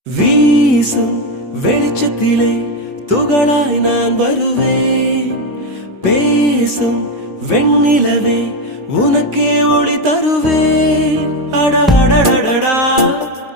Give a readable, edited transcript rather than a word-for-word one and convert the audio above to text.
வீசும் வெளிச்சத்திலே துகளாய் நான் வருவேன். பேசும் வெண்ணிலவே உனக்கே ஒளி தருவேன். அட அடடடடா